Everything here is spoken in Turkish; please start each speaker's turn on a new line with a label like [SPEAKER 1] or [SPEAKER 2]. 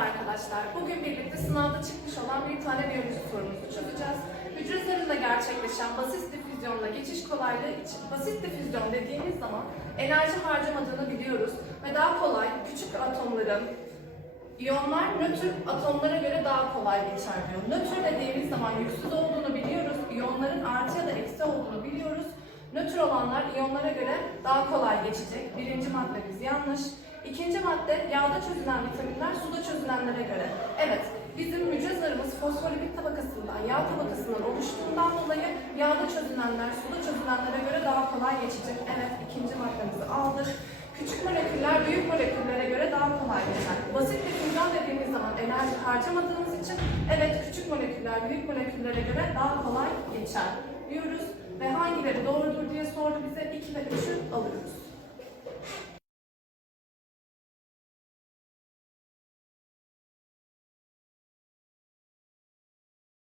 [SPEAKER 1] arkadaşlar. Bugün birlikte sınavda çıkmış olan bir tane biyoloji sorumuzu çözeceğiz. Hücre zarında gerçekleşen basit difüzyonla geçiş kolaylığı için basit difüzyon dediğimiz zaman enerji harcamadığını biliyoruz ve daha kolay küçük atomların İyonlar nötr atomlara göre daha kolay geçer diyor. Nötr dediğimiz zaman yüksüz olduğunu biliyoruz. İyonların artı ya da eksi olduğunu biliyoruz. Nötr olanlar iyonlara göre daha kolay geçecek. Birinci maddemiz yanlış. İkinci madde yağda çözülen vitaminler suda çözülenlere göre. Evet, bizim hücre zarımız fosfolipid tabakasından, yağ tabakasından oluştuğundan dolayı yağda çözülenler suda çözülenlere göre daha kolay geçecek. Evet, ikinci maddemizi aldık. Küçük moleküller büyük moleküllere göre daha kolay geçer. Basit bir füzyon dediğimiz zaman enerji harcamadığımız için evet küçük moleküller büyük moleküllere göre daha kolay geçer diyoruz. Ve hangileri doğrudur diye sordu bize 2 ve 3'ü alıyoruz.